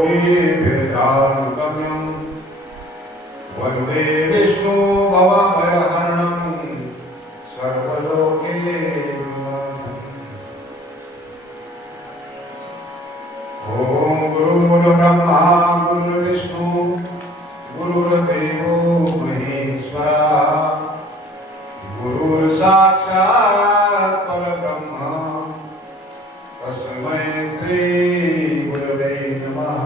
योगिभिर्ध्यानगम्यं वन्दे विष्णु भवभयहरणं सर्वलोकेशम्। ॐ गुरुर्ब्रह्मा गुरुर्विष्णु गुरुर्देवो महेश्वरः गुरुर्साक्षात् परब्रह्म तस्मै श्री गुरवे नमः।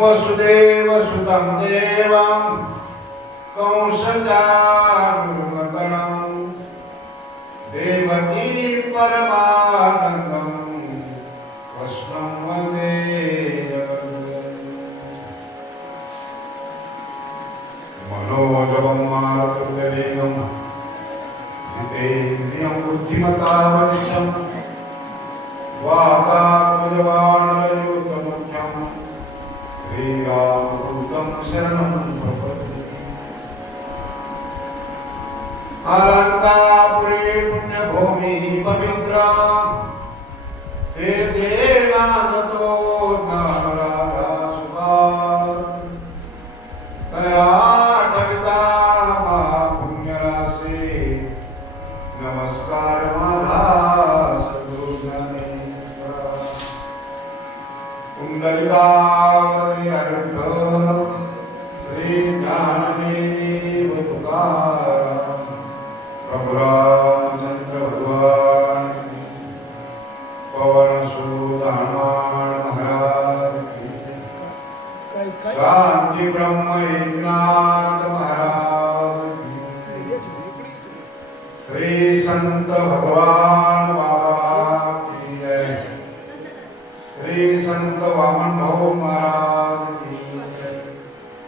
वसुदेवसुतं देवं कंसचाणूरमर्दनं देवकी परमानन्दं कृष्णं वन्दे जगद्गुरुं। मनोजवं मारुततुल्यवेगं जितेन्द्रियं बुद्धिमतावनिष्ठं वातात्मजवानरयूतमुख्यं श्रीरामदूतं शरणं प्रपद्ये। अलङ्कापुरे पुण्यभूमिः पवित्रा तीर्थेनागतो नरराजसुतात् तया ठविता मा पुण्यराशे नमस्कार माझा सद्गुरुज्ञानेश्वरा। कुंडलिकावरदे अरुण श्री ज्ञानदेव तुकाराम प्रभुरामचंद्र भगवान की, पवनसुत हनुमान महाराज की, शांति ब्रह्म एकनाथ महाराज की, श्री संत भगवान बाबा की जय, श्री संत वामन भाऊ महाराज की जय,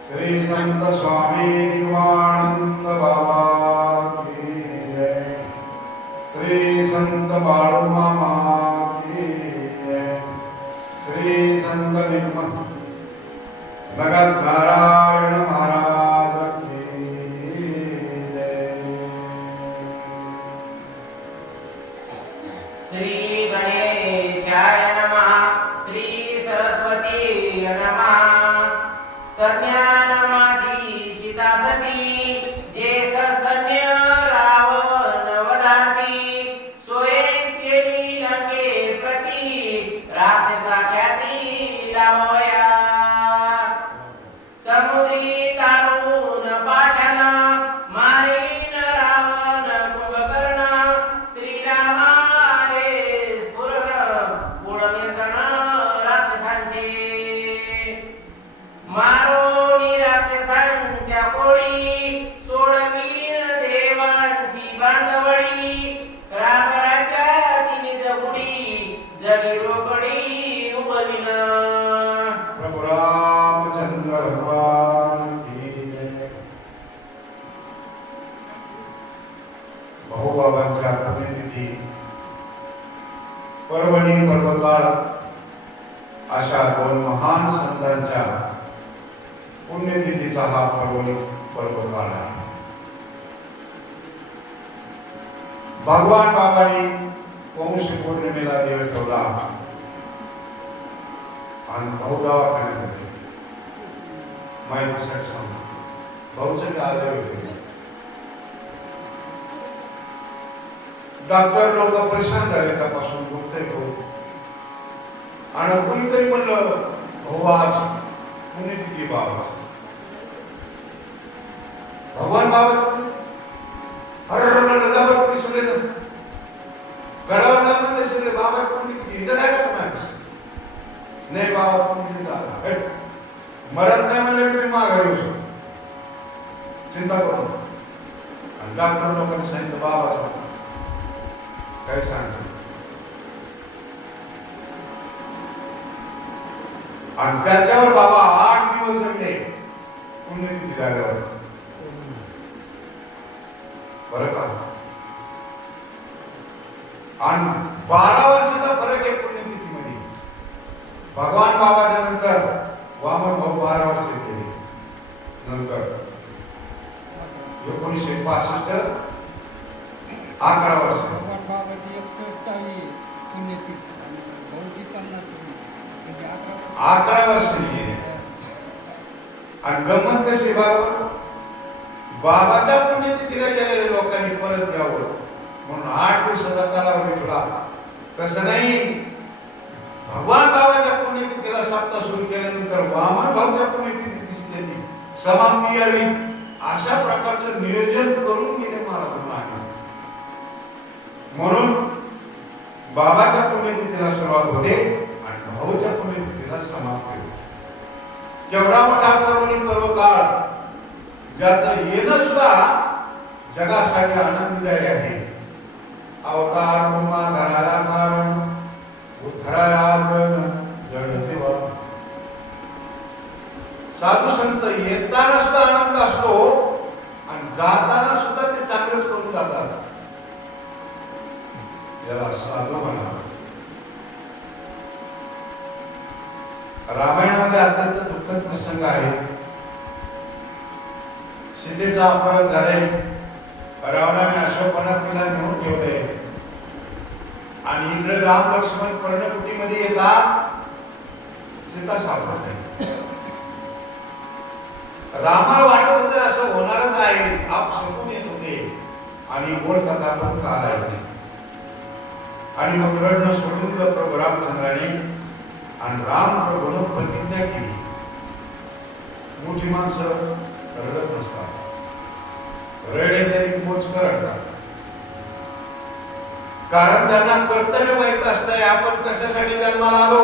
श्री संत स्वामी निगमानंद बाबा की जय, श्री संत बाळू मामा की जय, श्री संत निर्मल भगत नारायण महाराज की जय। श्री गणेशाय नमः। श्री सरस्वती नमः। सज्ञानमाधी सीता सती जे सन्य रावण वधाती सोये केली लंके प्रति राक्षसा ख्याती लावया समुद्री तारुण पाषाण मारीन रावण कुंभकर्ण श्रीरामाने स्फुरण गुण निर्गण राक्षसांचे मारोनी राक्षसांच्या कोळी सोडवीन देवांची बांधवडी रामराज्याची निजगुडी जगी रोकडी उभविन प्रभु रामचंद्र भगवान की जय। भाऊबाबांच्या पुण्यतिथी पर्वणी पर्वकाळ अशा दोन महान संतांच्या पुण्यतिथीचा हा पर्वणी पर्वकाळ आहे। भगवान बाबांनी पौष पौर्णिमेला देव ठेवला आणि भाऊ दवाखान्यात होते माहितीसाठी सांगा भाऊचे ते आजारी होते। डॉक्टर लोक परेशान झाले त्यापासून दुखते भाऊ आणि कोणीतरी म्हणलं भाऊ आज पुण्यतिथी बाबा भगवान बाबा हर नजावर कोणी सगळे गडावर जा म्हणले सगळे बाबा पुण्यतिथी इथं काय करतो नाही बाबा पुण्यतिथी मरत नाही म्हणले मी तुम्ही माघारी येऊ शकतो चिंता करू आणि डॉक्टर लोकांनी सांगितलं बाबा काय सांगतो आणि त्याच्यावर बाबा 8 दिवस जगले पुण्यतिथी झाल्यावर बरं का आणि 12 वर्षाचा फरक आहे पुण्यतिथीमध्ये। भगवान बाबाच्या नंतर वामन भाऊ 12 वर्ष केले नंतर 1965 11 वर्ष भगवान बाबाची 61वी पुण्यतिथी आणि भाऊची 50वी 11 वर्षांनी गेले. आणि गंमत कशी बाबाच्या पुण्यतिथीला गेलेल्या लोकांनी परत यावं म्हणून 8 दिवसाचा कालावधी ठेवला. तसं नाही, भगवान बाबाच्या पुण्यतिथीला सप्ताह सुरू केल्यानंतर वामन भाऊच्या पुण्यतिथीची त्याची समाप्ती यावी अशा प्रकारचं नियोजन करून गेले महाराज महाराज. म्हणून बाबाच्या पुण्यतिथीला सुरुवात होते आणि भाऊच्या पुण्यतिथीला समाप्ती होते. केवढा मोठा पर्व काळ ज्याचं येणं सुद्धा जगासाठी आनंददायी आहे. अवतार तुम्हा धराला कारण उद्धराया जन जडदेवा. साधू संत येताना सुद्धा आनंद असतो आणि जाताना सुद्धा ते चांगलंच करून जातात. याला साधू म्हणा. रामायणामध्ये अत्यंत दुःखद प्रसंग आहे. सीतेचा अपहरण झाले. रावणाने अशोकवनात तिला नेऊन ठेवले आणि इकडे राम लक्ष्मण पर्णकुटीमध्ये येतात. सीता सापडत नाही. रामाला वाटत होते असं होणारच आहे. आप शकून येत होते आणि गोड कथा पण काल ऐकली. आणि मग रडणं सोडून दिलं प्रभू रामचंद्राने आणि राम प्रभूनं प्रतिज्ञा केली. मोठी माणसं रडत नसतात, रडे तरी मोजकं रडतात. कारण त्यांना कर्तव्य माहित असतंय आपण कशासाठी जन्माला आलो.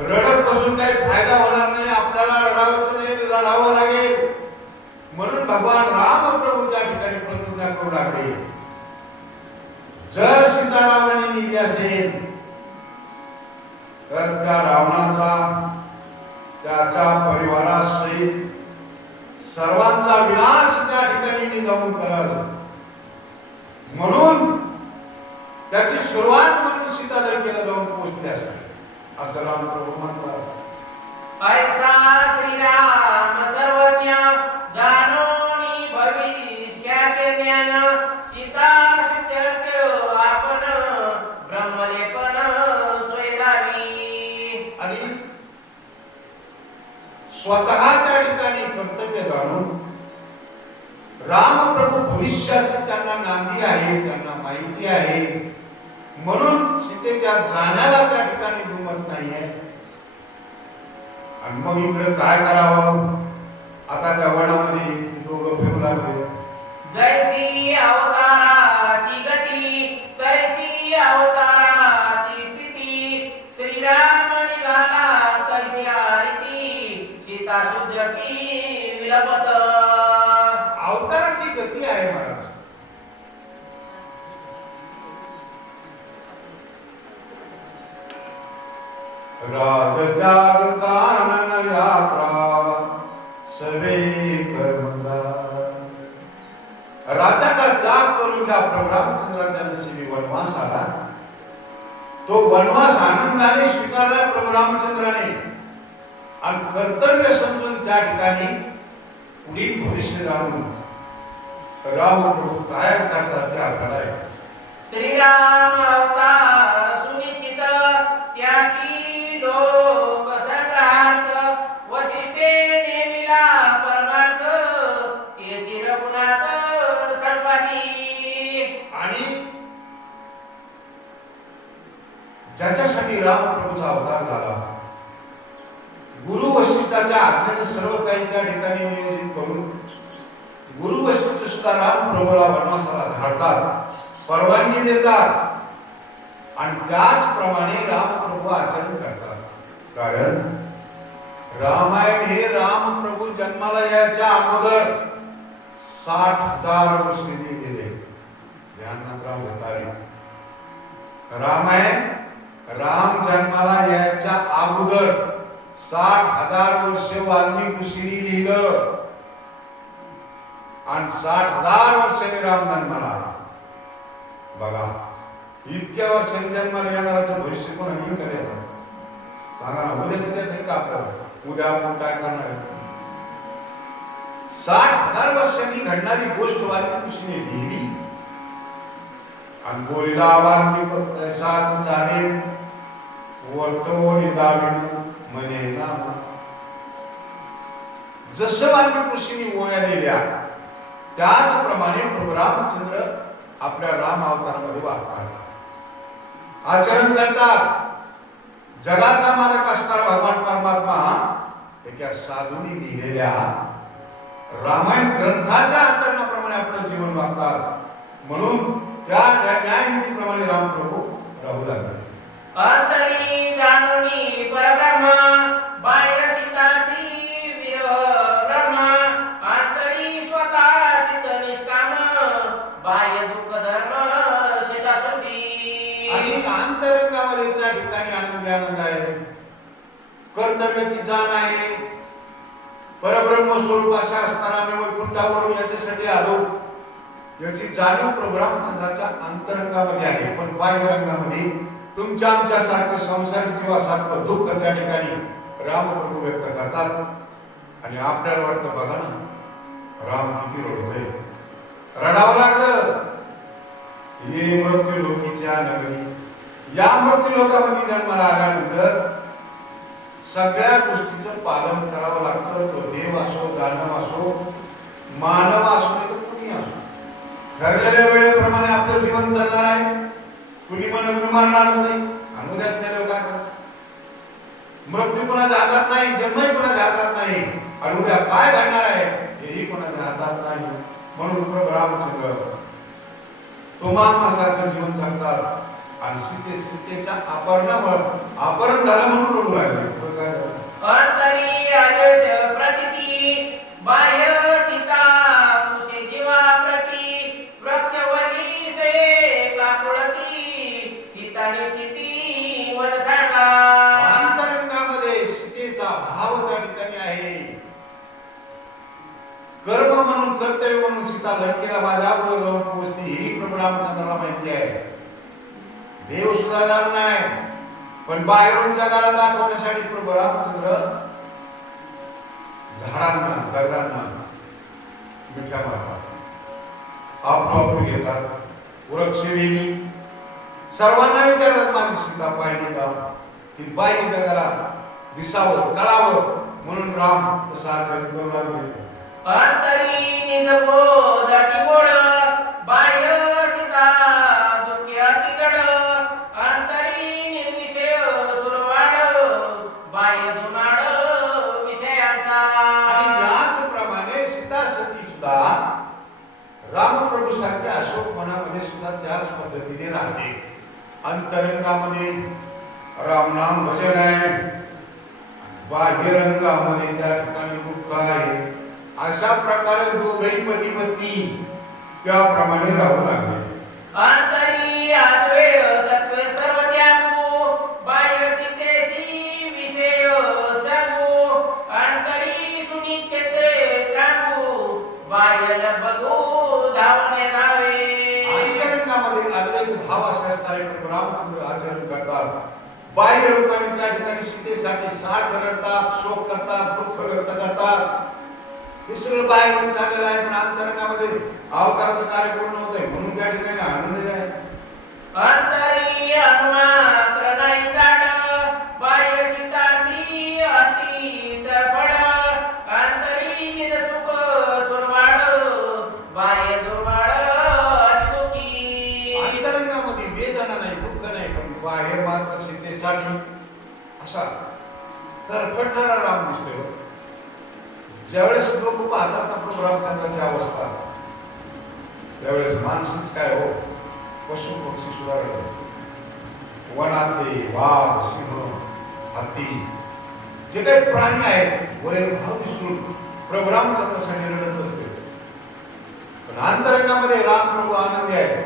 रडत बसून काही फायदा होणार नाही. आपल्याला रडावंच नाही, रडावं लागेल. म्हणून भगवान राम प्रभू त्या ठिकाणी प्रतिज्ञा करू लागले. जर सीतारामाने नेली असेल तर त्या रावणाचा त्याच्या परिवारासहित सर्वांचा विनाश त्या ठिकाणी मी जाऊन कराल. म्हणून त्याची सुरुवात म्हणून सीता लंकेला जाऊन पोहोचली असेल असं राम प्रभू म्हणतात. ऐसा श्रीराम सर्वज्ञ जाणोनी भविष्याचे ज्ञान सीता सुत्यर्थ आपण ब्रह्मलेपन सोयदावी. आणि स्वतः त्या ठिकाणी कर्तव्य जाणून राम प्रभू भविष्याची त्यांना नांदी आहे, त्यांना माहिती आहे. म्हणून सीतेच्या जाण्याला त्या ठिकाणी दुमत नाहीये. आणि मग इकडे काय करावं. आता त्या वनामध्ये दोघं फिरू लागले. जैसी अवताराची गती तैसी अवताराची स्थिती. श्रीराम निघाला तैसी रीती सीता सुद्यती विलपत. अवताराची गती आहे महाराज. राजत्याग कानन यात्रा सवे कर्मदार. राजाचा त्याग करून त्या प्रभू रामचंद्राच्या नशिबी वनवास आला. तो वनवास आनंदाने स्वीकारला प्रभू रामचंद्राने आणि कर्तव्य समजून त्या ठिकाणी पुढील भविष्य जाणून राम प्रभू काय करतात ते आपल्याला ऐकायचं. श्रीराम अवतार सुनिश्चित त्यासी लोक संग्रहात वशिष्ठे नेमिला परमार्थ तेची रघुनाथ सर्वाधी. आणि ज्याच्यासाठी राम प्रभूचा अवतार झाला, गुरु वशिष्ठाच्या आज्ञेने सर्व काही त्या ठिकाणी नियोजित करून गुरु वशिष्ठ सुद्धा राम प्रभूला वनवासाला धाडतात, परवानगी देतात आणि त्याचप्रमाणे राम प्रभू आचरण करतात. कारण रामायण हे राम प्रभू जन्माला यायच्या अगोदर 60,000 वर्ष गेले. ध्यानराव भतारी. रामायण राम जन्माला यायच्या अगोदर 60,000 वर्ष वाल्मिकी ऋषींनी लिहिलं आणि 60,000 वर्षांनी राम जन्माला आला. बघा, इतक्या वर्षांनी जन्माला येणाराचं भविष्य कोणी करेल सांगा ना. उद्याच देत का आपल्याला? उद्या आपण काय करणार आहे? 60,000 वर्षांनी घडणारी गोष्ट वाल्मिकी ऋषीने लिहिली आणि बोलिला वाल्मिकी तैसाच जाणे वर्तवणी दाविन म्हणे नाम. जसं वाल्मिक ऋषींनी ओव्या दिल्या त्याचप्रमाणे प्रभू रामचंद्र आपल्या राम अवतारामध्ये वागतात, आचरण करतात. जगाचा मालक असणारा भगवान परमात्मा एका साधूने लिहिलेल्या रामायण ग्रंथाच्या आचरणाप्रमाणे आपलं जीवन वागतात. म्हणून त्या न्यायनीतीप्रमाणे रामप्रभू राहू लागले. अंतरी जाणुनी परब्रह्म बाह्य सिद्धांती विरह ब्रह्म. अंतरी स्वतः सिद्ध निष्काम बाह्य दुःख धर्म शेता शुद्धी. आणि अंतरंगामध्ये त्या ठिकाणी आनंद आहे, कर्तव्याची जाण आहे. परब्रह्म स्वरूपाचा असताना मी वैकुंठावरून याच्यासाठी आलो याची जाणीव प्रभू रामचंद्राच्या अंतरंगामध्ये आहे. पण बाह्यरंगामध्ये तुमच्या आमच्यासारखं संसारिक जीवासारखं दुःख त्या ठिकाणी रामप्रभू व्यक्त करतात. आणि आपल्याला वाटतं बघा ना राम किती रडतोय, रडावं लागलं. ये मृत्यू लोकीच्या नगरी. या मृत्यू लोकामध्ये जन्माला आल्यानंतर सगळ्या गोष्टीचं पालन करावं लागतं. तो देव असो, दानव असो, मानव असो, नाही तर कुणी असो. ठरलेल्या वेळेप्रमाणे आपलं जीवन चालणार आहे. कुणी म्हणून मी मारणारच नाही आणि उद्याच नाही काय करणार. मृत्यू कोणाच्या हातात नाही, जन्मही कोणाच्या हातात नाही आणि उद्या काय घडणार आहे हेही कोणाच्या हातात नाही. म्हणून प्रभू रामचंद्र तोमासारखं जीवन जगतात आणि सीतेच्या अपहरण झालं म्हणून प्रभू राहिले. अंतरी अयोध्य प्रतिती बाह्य सीता पुसे जीवा प्रती वृक्षवली से काकुळती सीता निती वर सांगा. अंतरंगामध्ये सीतेचा भाव त्या ठिकाणी आहे. कर्म म्हणून कर्तव्य म्हणून सीता लंकेला माझ्या अगोदर जाऊन पोहोचली ही प्रभू रामचंद्राला माहिती आहे. देव सुद्धा जाणून आहे. पण बाहेरून जगाला दाखवण्यासाठी प्रभू रामचंद्र झाडांना दगडांना मिठ्या मारतात, आपटू घेतात, वृक्षवेली सर्वांना विचारतात माझी सीता पाहिली का. ती बाई जगाला दिसावं कळावं म्हणून राम तसं आचरण करू लागले. अंतरी निज बोधाती गोड बाह्य सीता दुःखी अति जड. अंतरी निर्विषय सुरवाड बाह्य धुमाड विषयांचा. आणि याचप्रमाणे सीता सती सुद्धा रामप्रभू सारखे अशोक मनामध्ये सुद्धा त्याच पद्धतीने राहते. अंतरंगामध्ये रामनाम भजन आहे, बाह्यरंगामध्ये त्या ठिकाणी दुःख आहे. अशा प्रकारे दोघही पती पत्नी त्याप्रमाणे राहू लागले. अंतरी आद्वय तत्व सर्व त्यागू बाह्य सीतेशी विषय सगू. अंतरी सुनिश्चिते चांगू बाह्य न बघू धावणे धावे. अंतरंगामध्ये अद्वैत भाव असे असणारे प्रभू रामचंद्र आचरण करतात. बाह्य रूपाने त्या ठिकाणी सीतेसाठी साठ रडतात, शोक करतात, दुःख व्यक्त करतात. हे सगळं बाहेरून चाललेलं आहे. पण अंतरंगामध्ये अवताराचं कार्य पूर्ण होत आहे म्हणून त्या ठिकाणी आनंद आहे. अंतरी अनुमात्र नाही जाण बाह्य सीताती अतिच फळ. अंतरी निज सुख सुरवाड बाह्य दुर्वाड अति दुःखी. अंतरंगामध्ये वेदना नाही, दुःख नाही, पण बाहेर मात्र सीतेसाठी असा तरफडणारा राम दिसतोय. ज्यावेळेस लोक पाहतात ना प्रभू रामचंद्राची अवस्था त्यावेळेस माणूसच काय हो, पशु पक्षी सुद्धा रडतात. वनातले वाघ, सिंह, हत्ती जे काही प्राणी आहेत वैरभाव विसरून प्रभू रामचंद्रासाठी रडत बसते. पण अंतरंगामध्ये राम प्रभू आनंदी आहे,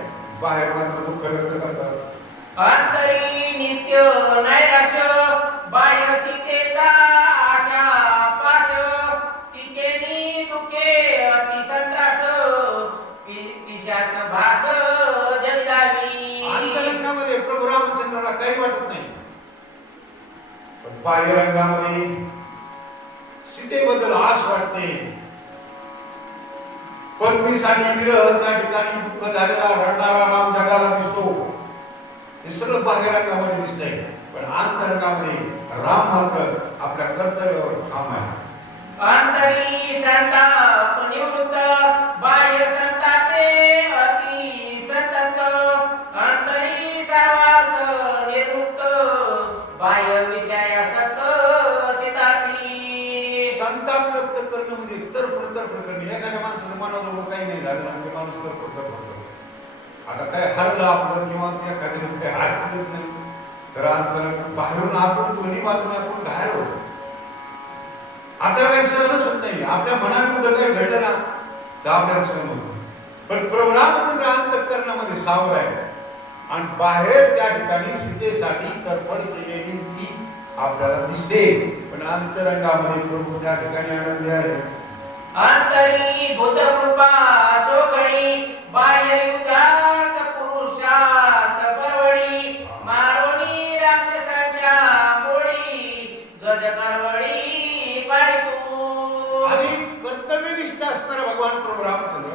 बाहेर मात्र दुःख व्यक्त करतात. अंतरी नित्य नैराश बाह्य सीतेचा आशा पास. तिचे नी दुखे अति संत्रास पिशाच भास जगदावी. अंतरंगामध्ये प्रभू रामचंद्राला काही वाटत नाही, पण बाह्यरंगामध्ये सीतेबद्दल आस वाटते. पत्नीसाठी विरह त्या ठिकाणी दुःख झालेला रडणारा राम जगाला दिसतो. हे सगळं बाह्यरंगामध्ये दिसतंय. पण अंतरंगामध्ये राम मात्र आपल्या कर्तव्यावर ठाम आहे. अंतरी संताप निवृत्त बाह्य संतापे अति सतत अंतरी सर्वार्थ निर्मुक्त बाह्य विषयासक्त सिताती. संताप व्यक्त करणं म्हणजे तडफड करणे. एखाद्या माणसाचं मनाजोगं काही नाही झालं आणि ते माणूस तडफड करतो. आता काय हरलं आपलं किंवा एखाद्याला काही हरकतच नाही तर अंतर बाहेरून आपण दोन्ही बाजूने आपण घायल होतो. आपल्याला काही सहनच होत नाही. आपल्या मनाविरुद्ध काही घडलं ना तर आपल्याला सहन होतो. पण प्रभू रामचंद्र अंतःकरणामध्ये सावध आहे आणि बाहेर त्या ठिकाणी सीतेसाठी तडफड केलेली ती आपल्याला दिसते, पण अंतरंगामध्ये प्रभू त्या ठिकाणी आनंदी आहे. अंतरी भूतकृपा चोखडी बाह्य युद्धात पुरुषार्थ परवडी मारोनी राक्षसांच्या पोळी गज करवडी पाडितू. आणि कर्तव्यनिष्ठ असणारा भगवान प्रभू रामचंद्र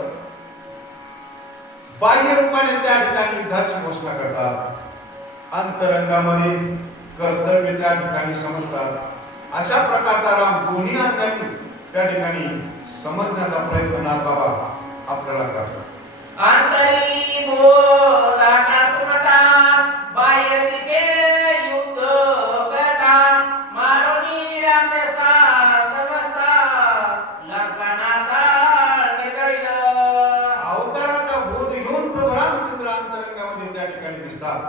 बाह्य रूपाने त्या ठिकाणी युद्धाची घोषणा करतात, अंतरंगामध्ये कर्तव्य त्या ठिकाणी समजतात. अशा प्रकारचा राम दोन्ही अंगाने त्या ठिकाणी समजण्याचा प्रयत्न नाथबाबा आपल्याला करतात. अंतरी बोधात्मता बाह्य दिशे युद्ध करता मारोनी राक्षसा समजता लंकानाथा निर्गळील. अवताराचा बोध घेऊन प्रभू रामचंद्र अंतरंगामध्ये त्या ठिकाणी दिसतात,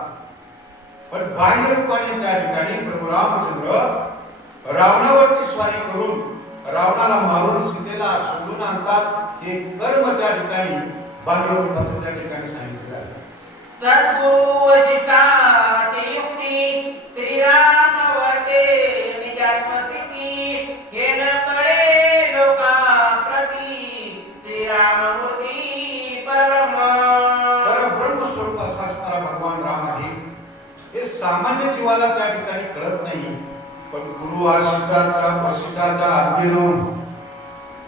पण बाह्य रूपाने त्या ठिकाणी प्रभू रामचंद्र रावणावरती स्वारी करून रावणाला मारून सीतेला सोडून आणतात. हे कर्म त्या ठिकाणी बाह्य रूपाचं त्या ठिकाणी सांगितलेलं आहे. सद्गुरु वशिष्ठाची युक्ती श्रीराम वर्ते निजात्मस्थिती हे न कळे लोका प्रती श्रीराममूर्ती परब्रह्म. परब्रह्म स्वरूप असणारा भगवान राम आहे हे सामान्य जीवाला त्या ठिकाणी कळत नाही, पण गुरु वशिष्ठाच्या आज्ञेनं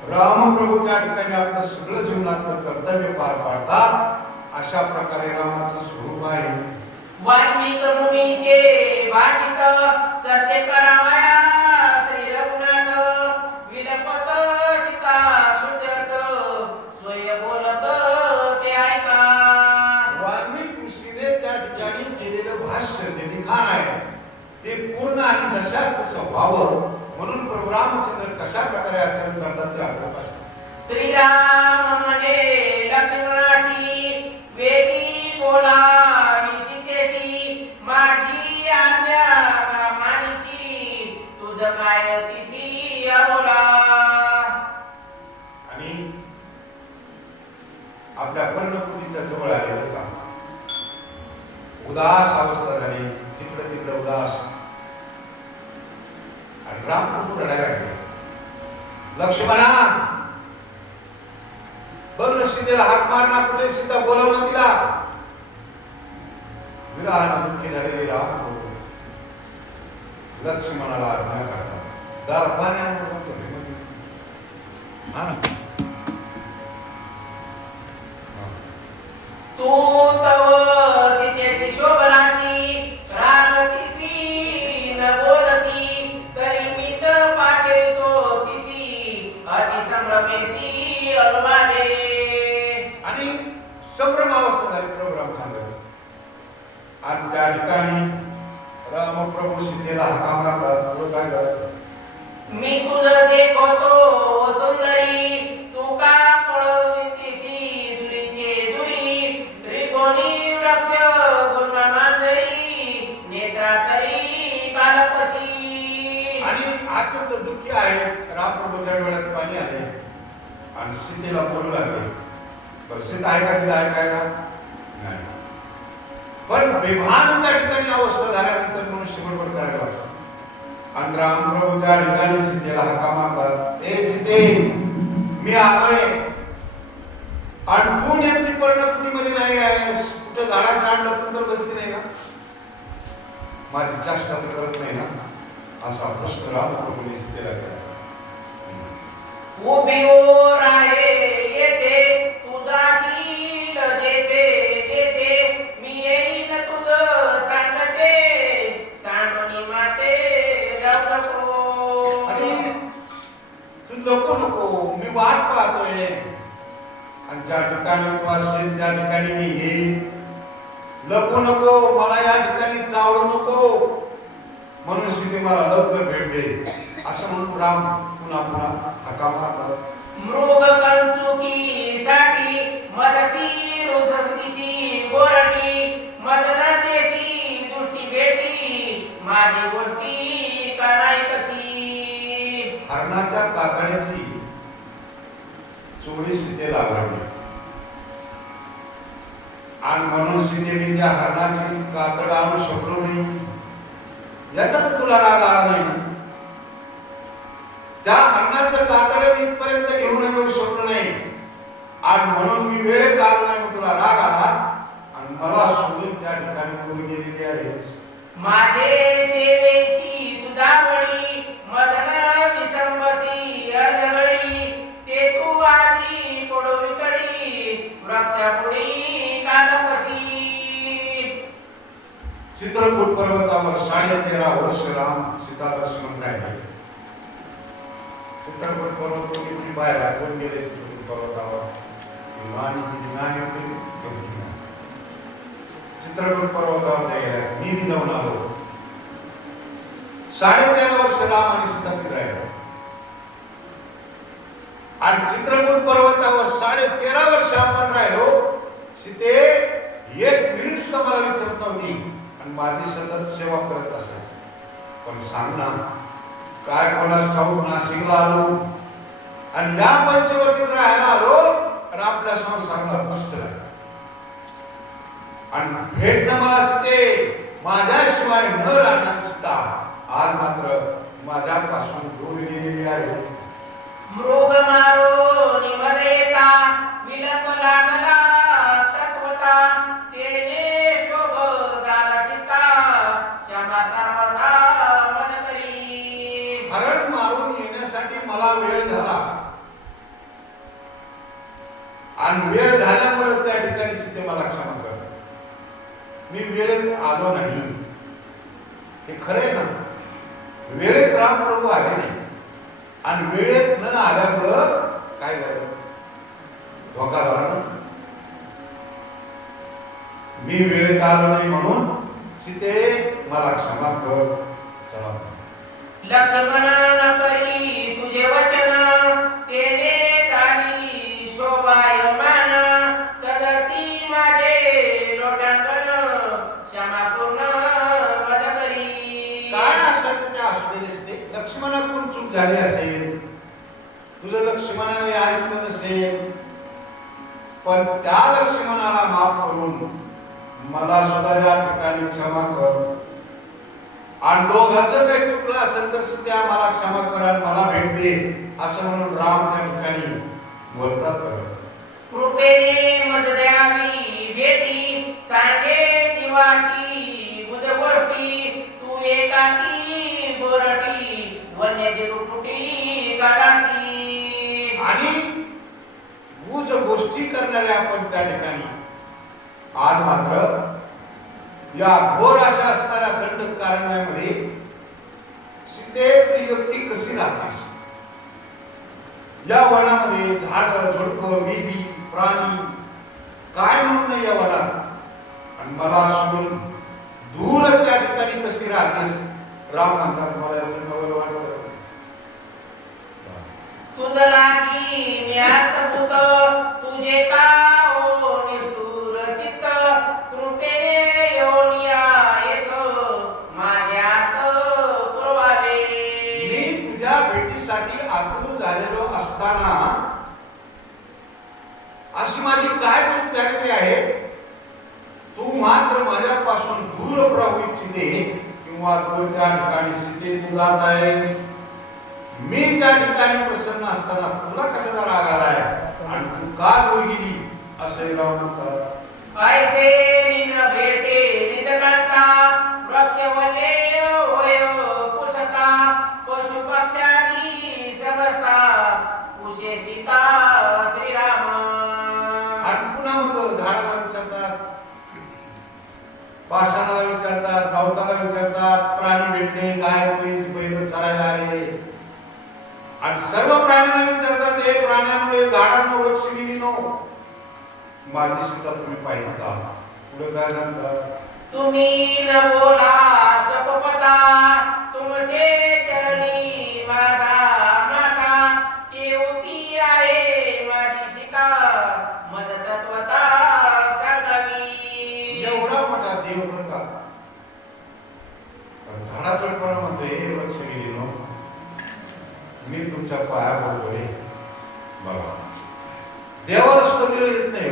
रामप्रभू त्या ठिकाणी आपलं सगळं जीवनातलं कर्तव्य पार पाडतात. अशा प्रकारे रामाचं स्वरूप आहे. वाल्मिक मुनीचे भाषित सत्य करावया श्री रघुनाथ विलपत सीता सुजत स्वय बोलत ते ऐका. वाल्मिक ऋषीने त्या ठिकाणी केलेलं भाष्य जे लिखाण आहे ते पूर्ण आणि जशाच तसं व्हावं म्हणून प्रभू रामचंद्र कशा प्रकारे आचरण करतात ते आपल्याला पाहिजे. श्रीराम म्हणे लक्ष्मणाशी वेदी बोलावी सीतेशी माझी आज्ञा का मानिसी तुझ काय तिसी अबोला. आणि आपल्या पर्णकुटीच्या जवळ आले बरं का. उदास अवस्था झाली, तिकडे तिकडे उदास आणि राम प्रभू रडायला लागले. लक्ष्मणा बघ ना सीतेला हाक मार ना, कुठे सीता बोलव ना तिला. विरहानं दुःखी झालेले राम प्रभू लक्ष्मणाला आज्ञा करतात. दार पाण्यानं हा ना तू तव सीतेशी शोभनासी रागतीसी न बोलसी तरी मीत पाठवतो तिसी अति संभ्रमेशी अनुमाने. आणि संभ्रमावस्था झाली प्रभू रामचंद्राची. आणि त्या ठिकाणी रामप्रभू सीतेला हाका मारतात. पुढं काय झालं? मी तुझं देखतो सुंदरी तू का पळवितीसी दुरीचे दुरी रिगोनी वृक्ष गुन्हा मांजरी नेत्रा तरी कालपशी. आणि अत्यंत दुःखी आहेत. रामप्रभूच्या डोळ्यात पाणी आले आणि सीतेला बोलू लागले. बरं सीता आहे का तिला ऐकायला नाही, पण बेभान त्या ठिकाणी अवस्था झाल्यानंतर मनुष्य बरोबर करायला असतं. आणि रामप्रभू त्या ठिकाणी सीतेला हाका मारतात. ए सीते मी आलोय आणि तू नेमकी पर्णकुटीमध्ये नाही आहेस, कुठे झाडाच्या आड लपून तर बसली नाही ना, माझी चेष्टा तर करत नाही ना, असा प्रश्न रामप्रभूने सीतेला केला. उभी ओर आहे येते तुझाशील जेते जेते मी येईन तुझं सांगते सांग जाऊ नको. आणि तू लपू नको, मी वाट पाहतोय. आणि ज्या ठिकाणी तू असेल त्या ठिकाणी मी येईल. लपू नको, मला या ठिकाणी चावू नको, म्हणून सीते मला लवकर भेट दे असं म्हणून राम पुन्हा पुन्हा हाका मारला. मृग कंचुकीसाठी मदसी रुसंदिशी गोरटी मदन देशी दृष्टी भेटी माझी गोष्टी कराय कशी. हरणाच्या कातड्याची चोळी सीतेला आवडली आणि म्हणून सीतेने त्या हरणाची कातड आणू शकलो नाही. याचा तर तुला राग आला नाही ना? त्या हरणाचं कातड मी इथपर्यंत घेऊन येऊ शकलो नाही आणि म्हणून मी वेळेत आलो नाही, मग तुला राग आला आणि मला सोडून त्या ठिकाणी तू गेलेली आहे. माझे सेवेची तुझा वडी मदन विसंबसी अर्धगडी ते तू आधी पडोविकडी वृक्षापुढी कादंबसी. चित्रकूट पर्वतावर 13.5 वर्ष राम सीता लक्ष्मण राहिले. चित्रकूट पर्वत किती बाहेर कोण गेले चित्रकूट पर्वतावर? विमानी होती. चित्रकूट पर्वतावर नाही गेला, मी बी जाऊन आलो. 13.5 वर्ष राम आणि सीता तिथे राहिले आणि चित्रकूट पर्वतावर 13.5 वर्ष आपण राहिलो. सीते 1 मिनिट सुद्धा मला विसरत नव्हती आणि माझी सतत सेवा करत असायची. पण सांग ना, काय कोणास ठाऊक नाशिकला आलो आणि या पंचवटीत राहायला आलो आणि आपल्या संसाराला दुष्ट राहिलो आणि भेटणं मला सीते माझ्याशिवाय न राहणार सीता आज मात्र माझ्यापासून दूर गेलेली आहे. मृग मारो निमदेता विलंब लागला तत्वता तेने शोभ झाला चित्ता क्षमा सर्वदा मज करी. हरण मारून येण्यासाठी मला वेळ झाला आणि वेळ झाल्यामुळे त्या ठिकाणी सीते मला क्षमा कर. मी वेळेत आलो नाही, हे खरं आहे ना? वेळेत रामप्रभू आले नाही आणि वेळेत न आल्यामुळं काय झालं? धोका झाला ना. मी वेळेत आलो नाही म्हणून सीते मला क्षमा कर. चला. लक्ष्मण न करी तुझे वचन तेने काही शोभायमान तदर्थी माझे लोटांकन क्षमा पूर्ण मज करी. काय असायचं ते असू दे नसते. लक्ष्मणाकडून चूक झाली असेल, तुझं लक्ष्मणाने ऐकलं नसेल, पण त्या लक्ष्मणाला माफ करून मला सुद्धा या ठिकाणी क्षमा कर. आणि दोघांचं काही चुकलं असेल तर त्या मला क्षमा कर आणि मला भेट दे असं म्हणून राम त्या ठिकाणी बोलतात. कृपेने मज द्यावी भेटी सांगे जीवाची गुज गोष्टी तू एकाकी गोरटी वन्य दिगुटी कदासी. आणि गुज गोष्टी करणारे आपण त्या ठिकाणी आज मात्र या घोर अशा असणाऱ्या दंड कारण्यामध्ये सीते तू एकटी कशी राहतेस? या वनामध्ये झाड झुडप विहिरी प्राणी काय म्हणून नाही या वनात आणि मला सोडून दूर त्या ठिकाणी कशी राहतेस? राम म्हणतात मला याचं नवल वाटतं. तुझ लागी म्यात भूत तुझे का ओ निष्ठुर चित्त कृपेने योनिया येत माझ्यात पुरवावे. मी तुझ्या भेटीसाठी आतुर झालेलो असताना अशी माझी काय चूक झालेली आहे? तू मात्र माझ्यापासून दूर राहू इच्छिते किंवा दूर त्या ठिकाणी सीते तू जात आहेस. मी त्या ठिकाणी प्रसन्न असताना तुला कशाचा राग आलाय आणि तू का दूर गेली असे राम म्हणतात. ऐसे निन भेटे निजकांता वृक्ष वले होय पुसता पशु पक्षानी समजता पुषे सीता श्रीराम. आणि पुन्हा मग झाडाला विचारतात, पाषाणाला विचारतात, गवताला विचारतात, जंगलात प्राणी भेटले, गाय म्हैस बैल चरायला आले आणि सर्व प्राण्यांना विचारतात, हे प्राण्यांनो, हे झाडांनो, वृक्षविधीनो, माझी सीता तुम्ही पाहिली का? पुढे काय सांगतात? तुम्ही न बोला सपपता, तुमचे चरणी माझा माता, केवती आहे माझी सीता, मज तत्वता सांगावी. एवढा मोठा देव बरं का, झाडाकडे पण म्हणतो, हे वृक्षविधीनो, मी तुमच्या पाया पडतोय. बघा, देवाला सुद्धा वेळ येत नाही,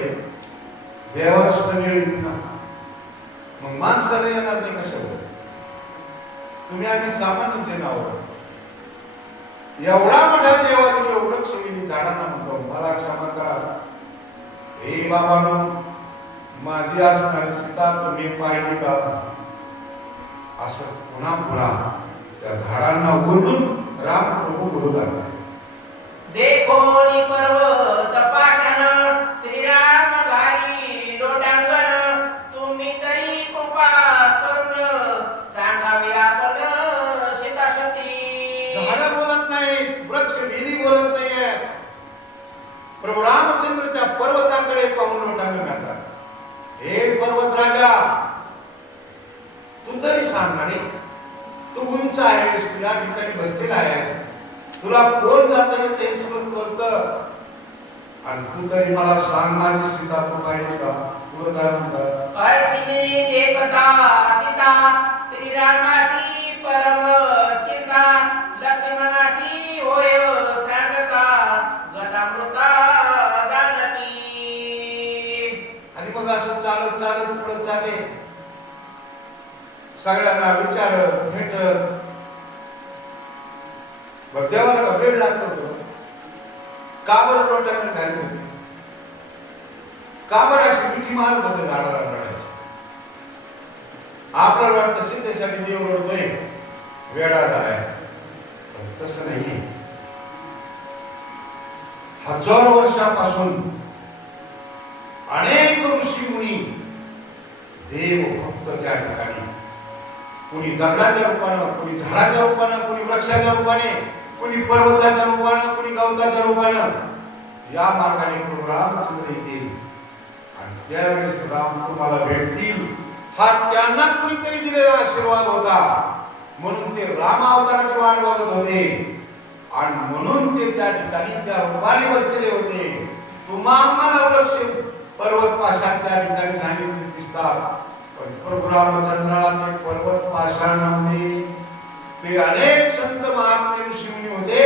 देवाला सुद्धा वेळ येते ना, मग माणसाला येणार नाही कशावर? तुम्ही आम्ही सामान्य नाव, एवढा मोठा देवाला वृक्षविधी झाडांना म्हणतो, मला क्षमा करा, हे बाबांनो, माझी असणारी सीता तुम्ही पाहिली का? असं पुन्हा पुन्हा त्या झाडांना ओरडून राम प्रभू बोलू लागले. देखो नि पर्वत पाषाण, श्रीराम घाली लोटांगण, तुम्ही तरी कृपा करून सांगावी आपण सीतासती. झाडं बोलत नाही, वृक्ष वेली बोलत नाहीये. प्रभू रामचंद्र त्या पर्वताकडे पाहून लोटांगण करतात. हे पर्वत राजा, तू तरी सांगणार रे, तू उंच आहेस, तुझ्या ठिकाणी बसलेला आहेस, तुला कोण जातं ते सगळं करतं, आणि तू तरी मला सांग, माझी सीता तू पाहिजे का? तुला काय म्हणतात? ऐसिनी देखता सीता, श्रीरामासी परम चिंता, लक्ष्मणासी होय सांगता, गदामृता जानकी. आणि मग असं चालत चालत पुढे चाले, सगळ्यांना विचारत भेटत. बरं, देवाला का वेळ लागतो होतो? का बरं लोटांगण घालत होते? का बरं अशी मिठी मारत होते झाडाला रडायची? आपल्याला वाटतं सीतेसाठी देव रडतोय, वेडा झालाय, पण तसं नाही. हजारो वर्षापासून अनेक ऋषी मुनी, देव भक्त त्या ठिकाणी, कोणी दगडाच्या रूपानं, कोणी झाडाच्या रूपानं, कोणी वृक्षाच्या रूपाने, कोणी पर्वताच्या रूपानं, कोणी गवताच्या रूपानं या मार्गाने प्रभू रामचंद्र येतील आणि त्यावेळेस राम तुम्हाला भेटतील. हा त्यांना कुणीतरी दिलेला आशीर्वाद होता, म्हणून ते राम अवताराची वाट बघत होते आणि म्हणून ते त्या ठिकाणी त्या रूपाने बसलेले होते. तुम्हाला वृक्ष पर्वत पाषाण त्या ठिकाणी सांगितले दिसतात, पण प्रभू रामचंद्राला ते पर्वत पाषाण नव्हते, ते अनेक संत महात्मे ऋषीमुनी होते,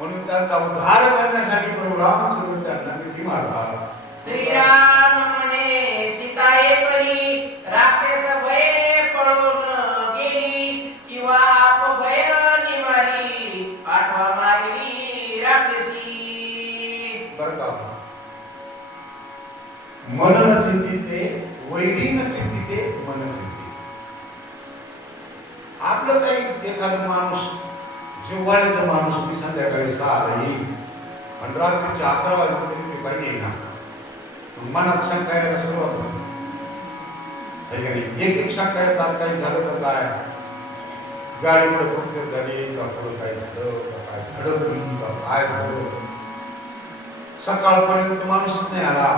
म्हणून त्यांचा उद्धार करण्यासाठी प्रभू रामचंद्र त्यांना मिठी मारतात. श्रीराम म्हणे सीता एकली, राक्षस भय पळून गेली, किंवा अपभय निमाली, अथवा मारली राक्षसी. बरं का, मनन चिंतिते वैरीन चिंतिते मन चिंतिते. आपलं काही एखादा माणूस, जिव्हाळ्याचा माणूस, मी संध्याकाळी 6 येईल आणि रात्रीच्या 11 वाजता तरी ते काही येईना, मनात शंका यायला सुरुवात होती. एक शंका येतात, काही झालं का, काय गाडी पुढे पंक्चर झाली का, पुढे काय झालं का, काय धडकली का, काय झालं. सकाळपर्यंत माणूसच नाही आला.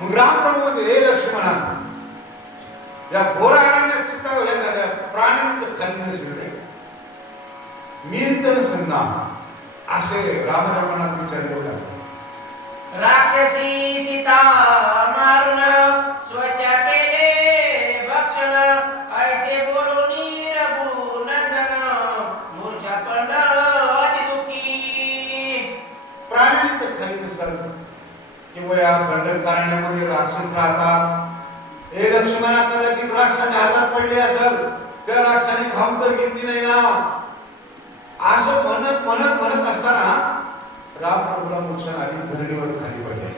मग रामप्रभू मध्ये हे लक्ष्मणा, या घोर अरण्यात सुद्धा या प्राणी खाली नसेल रे, मी तर नसेल ना, असे रामाच्या मनात विचार येऊ लागले. राक्षसी सीता मारून स्वच्छ केले भक्षण, ऐसे बोलून रघुनंदन, मूर्छा पडलं अति दुःखी. प्राणी तर खाली नसेल किंवा या दंडकारण्यामध्ये राक्षस राहतात. हे लक्ष्मणा, कदाचित राक्षसाच्या हातात पडले असेल, त्या राक्षसाने खाऊन तर घेतली नाही ना, असं म्हणत म्हणत म्हणत असताना राम प्रभूला मोक्षण आधी धरणीवर खाली पडले.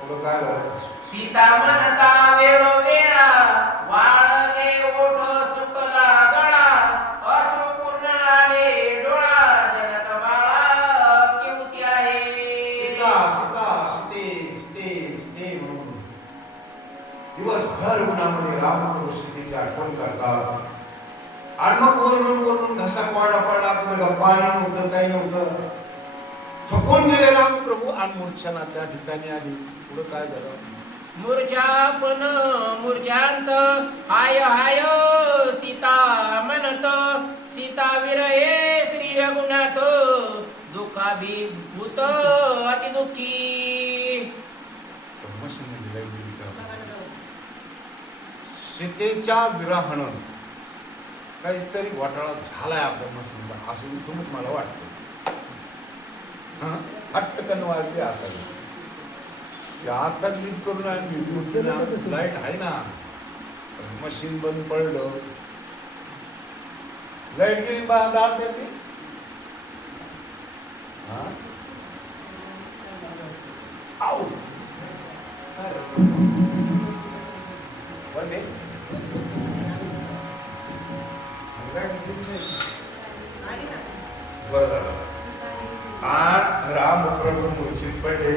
पुढं काय झालं? सीता म्हणता वेळोवेळा, वाळले ओठ सुकला गळा, अश्रू पूर्ण आले डोळा, जनक बाळा केवती आहे. सीता सीता सीते सीते सीते म्हणून दिवसभर उन्हामध्ये राम प्रभू सीतेची आठवण करतात. ओरडून ओरडून घसा कोरडा पडला, तुला पाणी नव्हतं, काही नव्हतं. थकून गेले रामप्रभू आणि मूर्छना त्या ठिकाणी आली. पुढे काय झालं? मूर्छापन मूर्छांत हाय हाय सीता म्हणत, सीता विरहे श्री रघुनाथ, दुःखाभिभूत अति दुःखी. सीतेच्या विरहानं काहीतरी घोटाळा झालाय आपल्या मशीनचा, असं इथूनच मला वाटतं. हटकन वाजली आता नीट करून आणली. लाईट आहे ना, मशीन बंद पडलं, लाईट गेली दार देते. आऊ बंद बरं झालं. आज रामप्रभू मूर्छित पडले.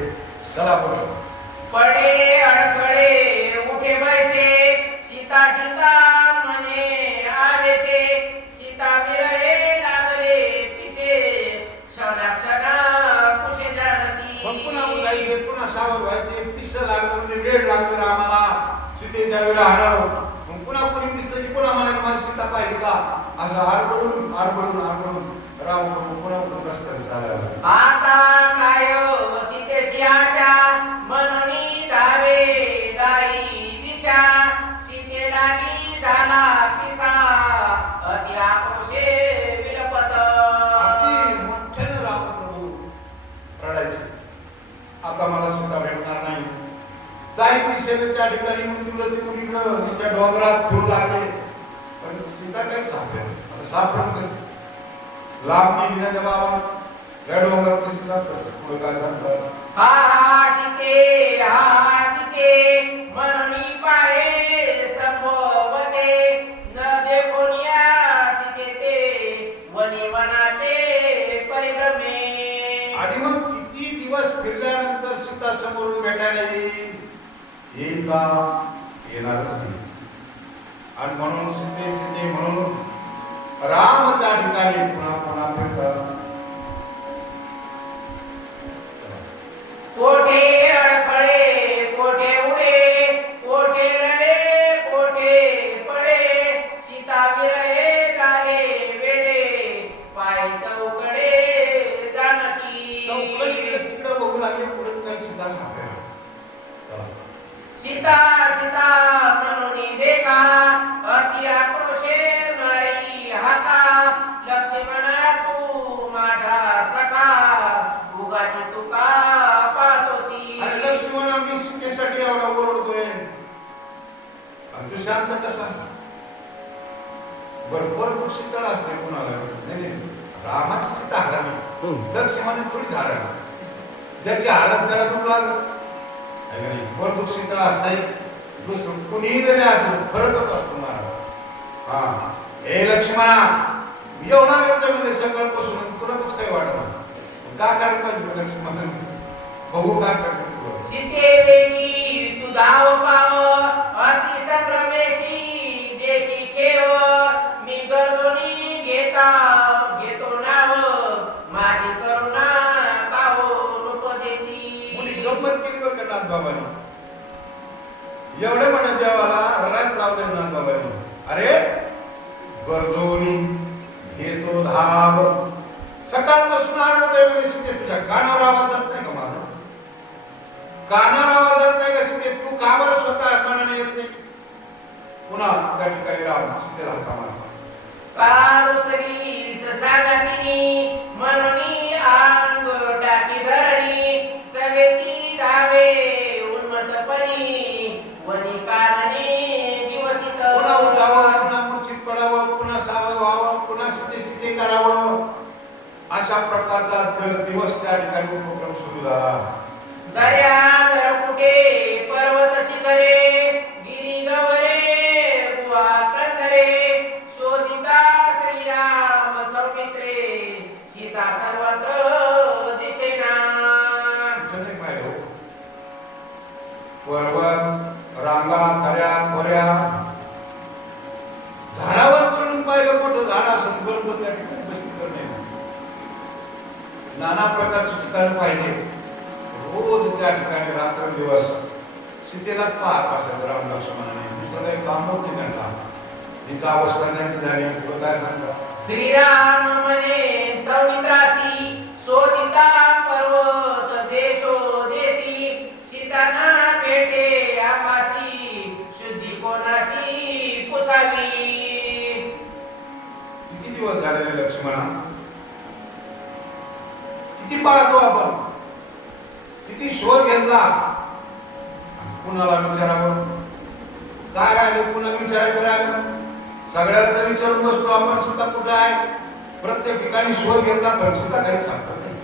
चला पुढे. पडे अडकळे उठे बैसे, सीता सीता म्हणे आवेसे, सीता विरहे लागले पिसे, क्षणा क्षणा कुशे जानकी. मग पुन्हा उठायचे, पुन्हा सावध व्हायचे. पिस्स लागलं म्हणजे वेळ लागतो रामाला सीतेच्या विरहानं. मग पुन्हा कोणी दिसलं की पुन्हा म्हणायला माझी सीता पाहिजे का, असं आरबडून आरबडून आरबडून रामप्रभू पुन्हा उठून रस्त्याने चालायला. आता काय सीतेशी आशा, मनोनी धावे दाई दिशा, सीते लागी झाला पिसा, अति आक्रोशे विलपत. अति मोठ्यानं रामप्रभू रडायचे. आता मला सीता भेटणार नाही. दाई दिशेने त्या ठिकाणी तुला ते मुलीकडं नुसत्या डोंगरात फिरू लागले, पण सीता काही सापडेल. आता सापडून लांब निघण्याच्या बाबा या डोंगरात कशी सापडत. पुढे काय सांगतात? हा सीते हा सीते मनोनी पाहे संभवते, न देखोनिया सीते ते वनी वनाते परिभ्रमे. आणि मग किती दिवस फिरल्यानंतर सीता समोरून भेटायला येईल का? येणारच नाही. आणि म्हणून सीते सीते म्हणून राम त्या ठिकाणी पुन्हा पुन्हा फिरतात. कोठे अडखळे कोठे उडे, कोठे रडे कोठे पडे, सीता विरहे झाले वेडे, पाय चौकडे जानकी. चौकडीकडे तिकडे बघू लागले, पुढे काही सीता सापडेल. सीता सीता मनोनी देखा, अति आक्रोशे मारी हाका, लक्ष्मणा तू माझा सखा, उगाची तुका पातोसी. आणि लक्ष्मण मी सीतेसाठी एवढा ओरडतोय आणि तू शांत कसा? बरोबर शीतळ असते कुणाला. नाही रामाची सीता हरणी, लक्ष्मण थोडी धारण. ज्याची हरण त्याला दुःख लागत नाही. बरोबर शीतळ असते. दुसरं कुणीही जरी आलं फरकच असतो मला. हा हे लक्ष्मणा मी एवढा रडतोय म्हणजे सकाळपासून तुला कसं काही वाटत का करायला पाहिजे लक्ष्मण? बघू काय करते तुला. सीते वेगी तू धाव पाव, अति संभ्रमेची देखी खेव, मी गर्दोनी घेतो नाव, माझी करुणा काहो नुपजेती. मुली गंमत केली बरं का नाथबाबांनी. एवढे मोठ्या देवाला रडायला लावले नाथबाबांनी. अरे गरजोनी घेतो धाव. सकाळपासून आरडतोय म्हणजे सीते तुझ्या कानावर आवाज जात नाही का माझा? कानावर आवाज जात नाही का सीते? तू का बरं स्वतः मनाने येत नाही? पुन्हा त्या ठिकाणी राहून सीतेला हाका मारला. कारुसरी ससागतिनी, मनोनी अंग टाकी धरणी, सवेती धावे उन्मतपणी, वनी कानने दिवसित. पुन्हा उठावं, पुन्हा मूर्छित पडावं, पुन्हा सावध व्हावं, पुन्हा सीते सीते करावं. अशा प्रकारचा दिवस त्या ठिकाणी उपक्रम सुरू झाला. दर्या कुठे पर्वत शिखरे, गिरी गवरे गुहा कंदरे, शोधिता श्रीराम सौमित्रे, सीता सर्वत्र दिसेना. पर्वत रांगा दऱ्या खोऱ्या, झाडावर चढून पाहिलं मोठं झाड सद्गुरू त्या ठिकाणी बसली करणे, नाना प्रकारची ठिकाणं पाहिजे. रोज त्या ठिकाणी रात्र दिवस सीतेलाच पाहत असायचं राम लक्ष्मणाने. दुसरं काही काम होत नाही त्यांना. तिचा अवस्था त्यांची झाली. तुला काय सांगता? श्रीराम म्हणे सौमित्रासी शोधिता पर्वत देशो देशी सीताना भेटे आमासी शुद्धी कोणाशी पुसावी. किती दिवस झालेले लक्ष्मणा? किती पाहतो आपण, किती शोध घेतला. कुणाला विचारावं काय राहिलं, कुणाला विचारायचं राहिलं? सगळ्याला तर विचारून बसतो आपण सीता कुठं आहे. प्रत्येक ठिकाणी शोध घेतला पण सीता काही सांगतात नाही.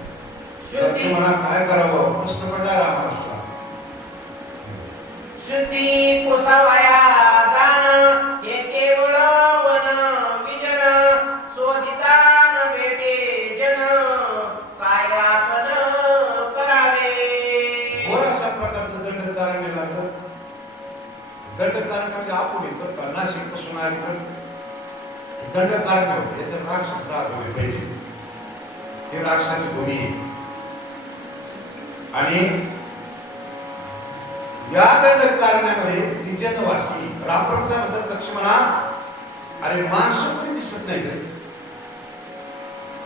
लक्ष्मणा काय करावं प्रश्न पडला रामाला. शुद्धी पुसावया जाण हे केवळ वन विजन शोधिता न भेटे जन काय आपण करावे. अशा प्रकारचं दंड करावे लागलं. दंड कारण म्हणजे आपण इथं नाशिक पासून आली पण दंड कारण होते. याचं राक्षस राहत होते पहिले. हे राक्षसाची भूमी आहे. आणि या दंड कारणामध्ये विजनवासी रामप्रभू काय म्हणतात लक्ष्मणा, अरे माणसं कोणी दिसत नाही रे.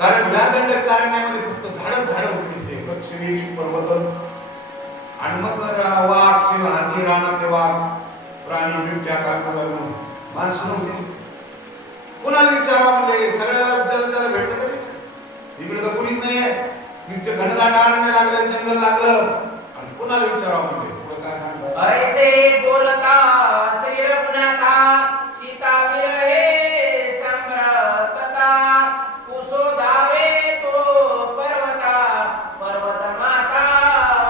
कारण या दंड कारणामध्ये फक्त झाड होती ते लक्ष्मी पर्वत आणि मग वाघ सिंह हाती रानातले वाघ प्राणी बिबट्या कागद माणसं नव्हती. कुणाला विचारावं म्हणले, सगळ्याला विचारलं त्याला भेटलं तरी इकडे तर कुणीच नाही आहे. नुसते घनदाट अरण्य लागलं, जंगल लागलं आणि कुणाला विचारावं म्हणले. पुढे काय सांगतात? ऐसे बोलता श्री रघुनाथा सीता विरहे संभ्रतता कुसो धावे तो पर्वता पर्वत माता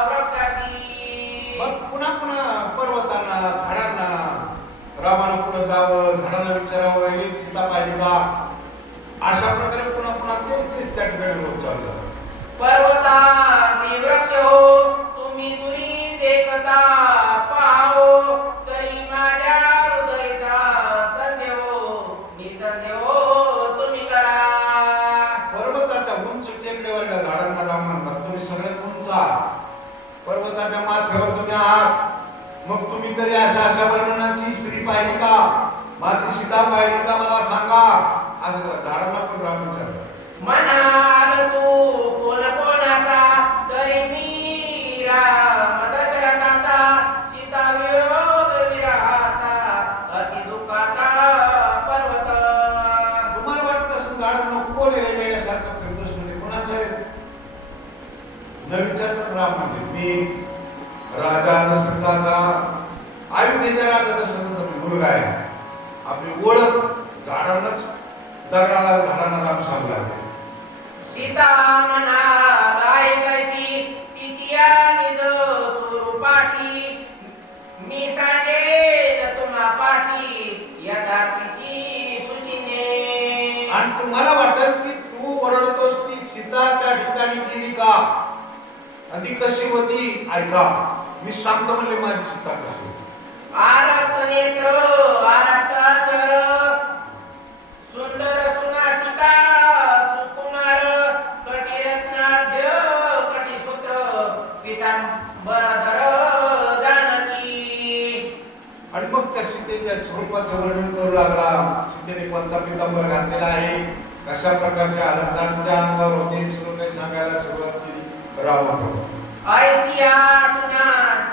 वृक्षासी. मग पुन्हा पर्वतांना झाडांना रामानं पुढे जावं, झाडांना विचारावं एक सीता पाहिजे का. अशा प्रकारे पुन्हा तेच त्या ठिकाणी रोज चाललं. पर्वता वृक्ष हो तुम्ही दुरी देखता पाहो तरी माझ्या हृदयचा संदेह निसंदेह तुम्ही करा. पर्वताच्या उंच टेकड्यावर झाडांना राम म्हणतात तुम्ही सगळ्यात उंच आहात. पर्वताच्या माथ्यावर तुम्ही आहात. मग तुम्ही तरी अशा वर्णनाची स्त्री पाहिली का, माझी सीता पाहिली का मला सांगा. असं झाडांना पण राम विचारतात. म्हणाल तू कोण कोणाचा तरी मी राम दशरथाचा सीता वियोग विरहाचा अति दुःखाचा पर्वत. तुम्हाला वाटत असेल झाडांना कोण रे वेड्यासारखं फिरतोस म्हणजे कोणाचं आहे? न विचारतात राम म्हणजे मी राजा दशरथाचा अयोध्येच्या राजा दशरथाचा मुलगा आहे. आपली ओळख झाडांनाच दगडाला झाडांना राम सांगला. सीता म्हणालाय कैसी तिची या निज स्वरूपाशी मी सांगेन तुम्हापाशी यथार्थीची सुचिने. आणि तुम्हाला वाटेल की तू ओरडतोस ती सीता त्या ठिकाणी गेली का आणि ती कशी होती ऐका. मी सांगतो म्हणले माझी सीता कशी होती. आरक्त नेत्र आरक्त तर सुंदर सुनासिका सुकुमार कटिरत्नाढ्य कटिसूत्र पीतांबरधर जानकी. आणि मग त्या सीतेच्या स्वरूपाचं वर्णन करू लागला. सीतेने कोणता पीतांबर घातलेला आहे, कशा प्रकारचे अलंकार तिच्या अंगावर होते, सर्व काही सांगायला सुरुवात केली रामाप्रभू. ऐसिया सुनास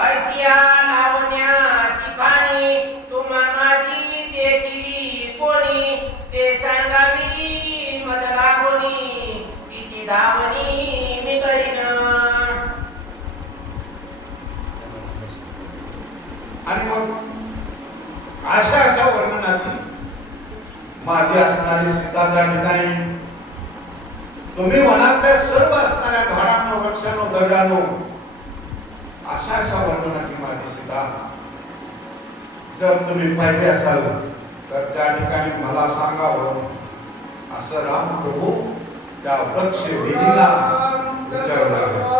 ऐसिया लावण्याची खाणी तुम्हा माझी देखिली कोणी ते सांगावी मज लागोनी तिची धावणी मी करीन. आणि मग अशा वर्णनाची माझी असणारी सीता त्या ठिकाणी तुम्ही वनातल्या सर्व असणाऱ्या झाडांनो वृक्षांनो दगडांनो अशा वर्णनाची माझी सीता जर तुम्ही पाहिजे असाल तर त्या ठिकाणी मला सांगावं असं राम प्रभू त्या वृक्ष वेदीला विचारू लागले.